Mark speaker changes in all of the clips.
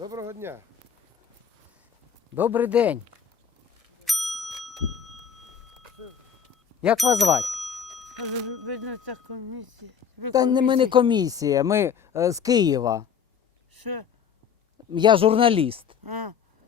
Speaker 1: Доброго дня.
Speaker 2: Добрий день. Як вас звати?
Speaker 3: Видно, це комісія.
Speaker 2: Та ми не комісія, ми з Києва.
Speaker 3: Що?
Speaker 2: Я журналіст.
Speaker 3: А.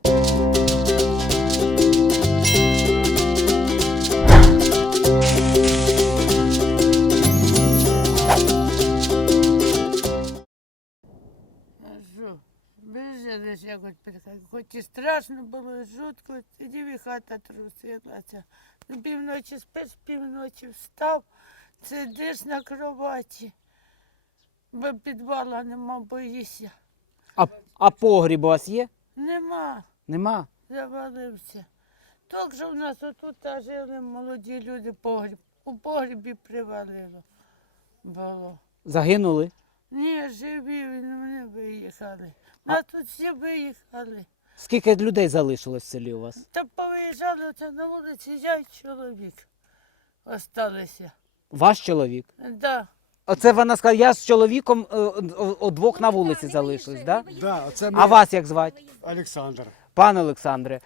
Speaker 3: Що? Вижили ж якось приходить. Хоч і страшно було, і жутко, сидів і хата трусилася. Півночі спиш, півночі встав, сидиш на кроваті, бо підвала нема, боїшся.
Speaker 2: А погріб у вас є?
Speaker 3: Нема,
Speaker 2: Нема?
Speaker 3: завалився. Так що в нас отут жили молоді люди, у погрібі привалило було.
Speaker 2: Загинули?
Speaker 3: Ні, живі, вони виїхали. Нас тут всі виїхали.
Speaker 2: Скільки людей залишилось в селі у вас?
Speaker 3: Та повиїжджали, оце на вулиці я й чоловік осталися.
Speaker 2: Ваш чоловік?
Speaker 3: Да.
Speaker 2: Оце вона сказала, я з чоловіком двох на вулиці залишились, так? Да?
Speaker 1: Да, це ми.
Speaker 2: А вас як звати?
Speaker 1: Олександр.
Speaker 2: Пане Олександре,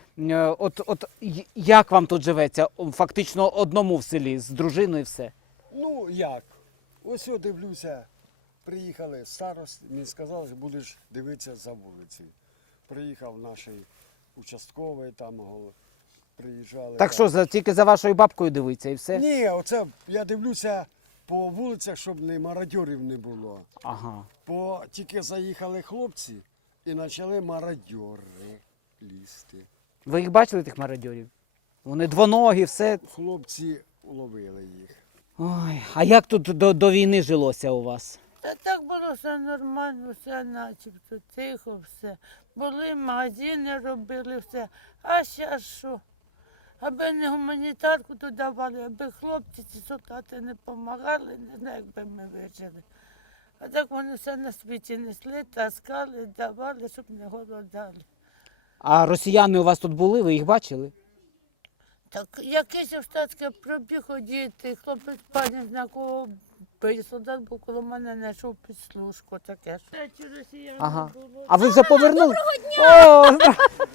Speaker 2: як вам тут живеться? Фактично одному в селі, з дружиною і все?
Speaker 1: Ну як? Ось я дивлюся, приїхали старост, мені сказали, що будеш дивитися за вулицею. Приїхав наш участковий, там приїжджали.
Speaker 2: Так що, тільки за вашою бабкою дивиться і все?
Speaker 1: Ні, оце я дивлюся по вулицях, щоб не мародьорів не було.
Speaker 2: Ага.
Speaker 1: Тільки заїхали хлопці і почали мародьори лізти.
Speaker 2: Ви їх бачили, тих мародьорів? Вони двоногі, все.
Speaker 1: Хлопці уловили їх.
Speaker 2: Ой, а як тут до війни жилося у вас?
Speaker 3: Та так було все нормально, все начебто, тихо все. Були магазини, робили все. А зараз що? Аби не гуманітарку то давали, аби хлопці ці солдати не допомагали, не знаю, як би ми вижили. А так вони все на світі несли, таскали, давали, щоб не голодали.
Speaker 2: А росіяни у вас тут були, ви їх бачили?
Speaker 3: Так якийсь штатський пробіг ходити, хлопець пані знакова, солдат був коло мене, знайшов підслужку таке. Третю росіяни
Speaker 2: Ага.
Speaker 3: було.
Speaker 2: А ви вже повернули? Доброго дня!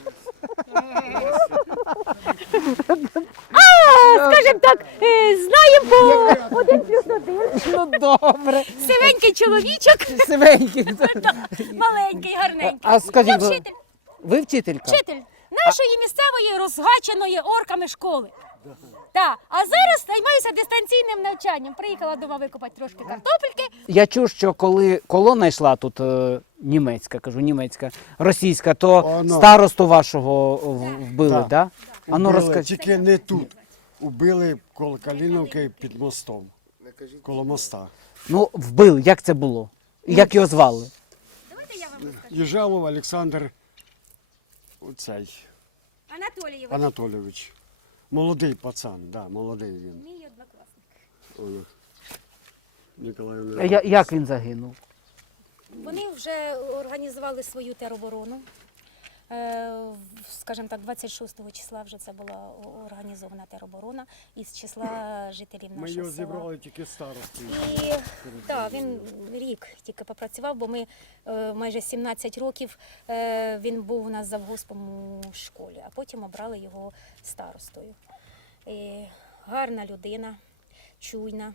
Speaker 4: Скажем так, знаємо по 1+1.
Speaker 2: Ну добре.
Speaker 4: Сивенький чоловічок,
Speaker 2: Сивенький.
Speaker 4: маленький, гарненький.
Speaker 2: А скажіть,
Speaker 4: Я
Speaker 2: ви-
Speaker 4: вчитель,
Speaker 2: ви вчителька?
Speaker 4: вчитель нашої місцевої розгаченої орками школи. Так, а зараз займаюся дистанційним навчанням. Приїхала дома викопати трошки картопельки.
Speaker 2: Я чув, що коли колона йшла тут німецька, російська, то
Speaker 1: Оно.
Speaker 2: старосту вашого вбили,
Speaker 1: Так.
Speaker 2: так? Да? А ну
Speaker 1: Убили,
Speaker 2: розкажіть.
Speaker 1: тільки не тут. Убили коло Каліновки під мостом. Коло моста.
Speaker 2: Ну, вбили, як це було? Як його звали?
Speaker 4: Давайте я вам розкажу.
Speaker 1: Їжалов Олександр оцей,
Speaker 4: Анатолійович,
Speaker 1: Анатолійович. Молодий пацан, да, молодий він.
Speaker 4: мій однокласник.
Speaker 1: Ой, Ніколай
Speaker 2: Як
Speaker 1: Леонідович.
Speaker 2: він загинув?
Speaker 4: Вони вже організували свою тероборону. Скажімо так, 26 числа вже це була організована тероборона із числа жителів
Speaker 1: Ми
Speaker 4: нашого
Speaker 1: його
Speaker 4: села.
Speaker 1: зібрали тільки старостою.
Speaker 4: І так, він рік тільки попрацював, бо ми майже 17 років він був у нас завгоспом у школі, а потім обрали його старостою. Гарна людина, чуйна,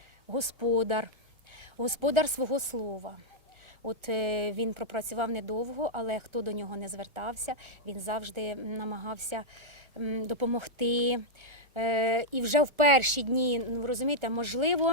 Speaker 4: господар свого слова. От він пропрацював недовго, але хто до нього не звертався, він завжди намагався допомогти. І вже в перші дні, ну, розумієте, можливо,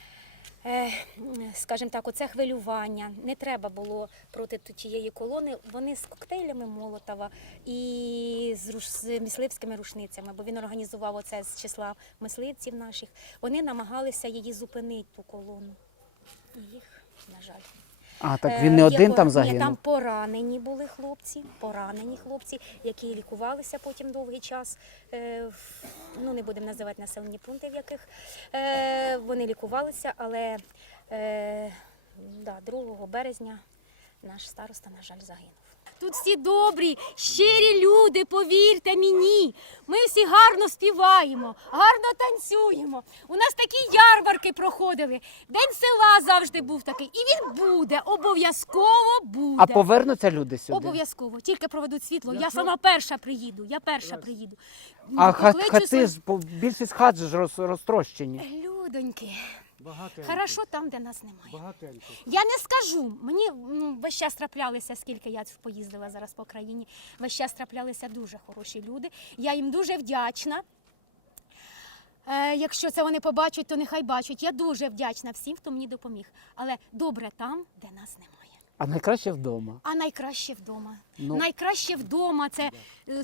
Speaker 4: скажімо так, оце хвилювання. Не треба було проти тієї колони. Вони з коктейлями Молотова і з мисливськими рушницями, бо він організував оце з числа мисливців наших. Вони намагалися її зупинити, ту колону. І їх, на жаль.
Speaker 2: А, так він не один там
Speaker 4: Ні,
Speaker 2: загинув?
Speaker 4: там поранені були хлопці, які лікувалися потім довгий час. Ну, не будемо називати населені пункти, в яких вони лікувалися, але 2 березня наш староста, на жаль, загинув. Тут всі добрі, щирі люди, повірте мені. Ми всі гарно співаємо, гарно танцюємо. У нас такі ярмарки проходили. День села завжди був такий. І він буде, обов'язково буде.
Speaker 2: А повернуться люди сюди?
Speaker 4: Обов'язково. Тільки проведуть світло. Я сама перша приїду. приїду.
Speaker 2: А
Speaker 4: Покличу
Speaker 2: хати ж, більшість хат же ж розтрощені.
Speaker 4: Людоньки.
Speaker 1: Багатенько.
Speaker 4: Хорошо там, де нас немає.
Speaker 1: Багатенько.
Speaker 4: Я не скажу. Мені весь час траплялися, скільки я поїздила зараз по країні, весь час траплялися дуже хороші люди. Я їм дуже вдячна. Якщо це вони побачать, то нехай бачать. Я дуже вдячна всім, хто мені допоміг. Але добре там, де нас немає.
Speaker 2: А найкраще вдома.
Speaker 4: А найкраще вдома.
Speaker 2: Ну.
Speaker 4: Найкраще вдома. Це 100%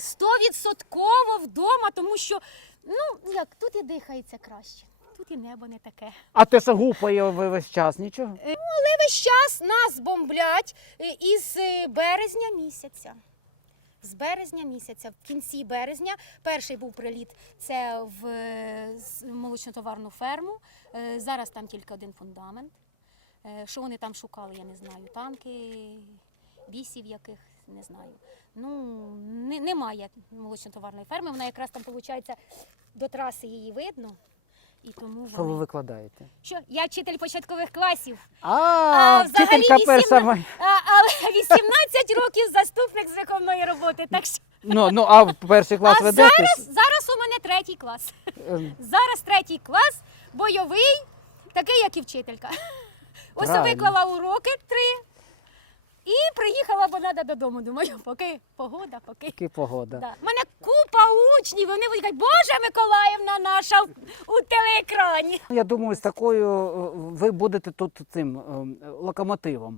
Speaker 4: вдома, тому що, як, тут і дихається краще. Тут і небо не таке.
Speaker 2: А те, що гупає весь час, нічого?
Speaker 4: Але весь час нас бомблять із березня місяця. З березня місяця, в кінці березня, перший був приліт, це в молочнотоварну ферму. Зараз там тільки один фундамент. Що вони там шукали, я не знаю. Танки, бісів яких, не знаю. Немає молочнотоварної ферми, вона якраз там, виходить, до траси її видно. І тому
Speaker 2: Що ви викладаєте?
Speaker 4: Що? Я вчитель початкових класів.
Speaker 2: А,
Speaker 4: взагалі
Speaker 2: вчителька перша.
Speaker 4: Але 18 років заступник з виховної роботи. Так що...
Speaker 2: А в перший клас
Speaker 4: А
Speaker 2: ведете?
Speaker 4: зараз у мене 3 клас. Зараз 3 клас, бойовий, такий, як і вчителька. Ось
Speaker 2: Правильно.
Speaker 4: виклала уроки 3 і приїхала, бо треба додому. Думаю, поки погода, поки.
Speaker 2: Таки погода.
Speaker 4: Да. У мене купа учнів, вони будуть казати, Боже, Миколаївна наша у телеекрані.
Speaker 2: Я думаю, з такою ви будете тут цим локомотивом.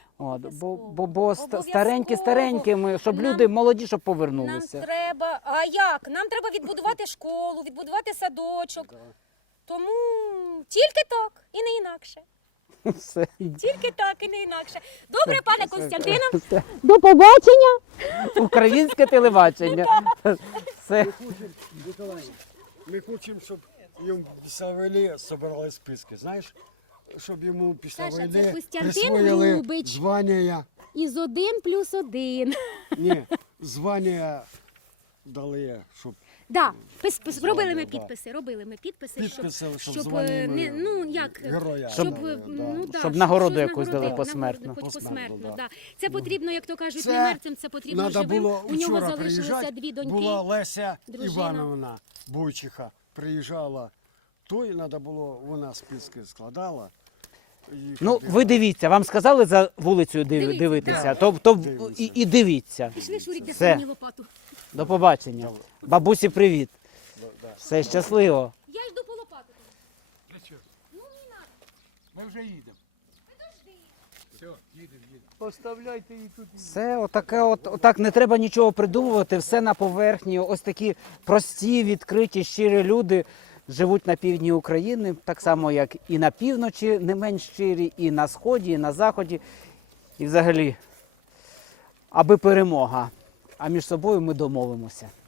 Speaker 2: Бо старенькі, щоб
Speaker 4: Нам-
Speaker 2: люди молоді, щоб
Speaker 4: Нам
Speaker 2: повернулися.
Speaker 4: треба, а як? Нам треба відбудувати школу, відбудувати садочок. Тому тільки так і не інакше.
Speaker 2: Все.
Speaker 4: Тільки так і не інакше. Добре, пане Костянтине.
Speaker 2: Все.
Speaker 4: До побачення.
Speaker 2: Українське телебачення. Все.
Speaker 1: Миколаївна, ми хочемо, щоб йому після війни збирали списки, знаєш? Щоб йому після
Speaker 4: Саша, це
Speaker 1: війни
Speaker 4: Костянтин
Speaker 1: присвоїли
Speaker 4: Любич.
Speaker 1: звання.
Speaker 4: Із 1+1.
Speaker 1: Ні, звання дали, щоб
Speaker 4: Да, робили ми
Speaker 1: Да.
Speaker 4: підписи,
Speaker 1: підписи, щоб
Speaker 4: щоб
Speaker 1: звання героя.
Speaker 2: Щоб-
Speaker 4: да,
Speaker 2: щоб нагороду
Speaker 4: щось
Speaker 2: якусь дали
Speaker 4: нагородити,
Speaker 2: посмертно.
Speaker 4: хоч
Speaker 1: Посмертно,
Speaker 4: посмертно,
Speaker 1: да.
Speaker 4: да. Це потрібно, як то кажуть,
Speaker 1: Це
Speaker 4: не мертвим, це потрібно
Speaker 1: Надо
Speaker 4: живим.
Speaker 1: було
Speaker 4: У нього
Speaker 1: вчора
Speaker 4: залишилося
Speaker 1: приїжджати.
Speaker 4: 2 доньки.
Speaker 1: Була Леся
Speaker 4: дружина.
Speaker 1: Івановна Бойчиха, приїжджала. Той треба було, вона списки складала. і
Speaker 2: Ну,
Speaker 1: ходила.
Speaker 2: ви дивіться, вам сказали за вулицею
Speaker 4: Дивіться,
Speaker 2: дивитися,
Speaker 4: да.
Speaker 2: то
Speaker 1: Дивимося.
Speaker 2: і дивіться.
Speaker 4: Пішли, Шурік, де
Speaker 2: Все.
Speaker 4: мені лопату.
Speaker 2: До побачення. Бабусі, привіт. Все щасливо.
Speaker 4: Я йду по лопату.
Speaker 5: Ми вже їдемо. Все, їдемо.
Speaker 1: Поставляйте її тут.
Speaker 2: Все, отак не треба нічого придумувати, все на поверхні. Ось такі прості, відкриті, щирі люди живуть на півдні України, так само, як і на півночі, не менш щирі, і на сході, і на заході. І взагалі, аби перемога. А між собою ми домовимося.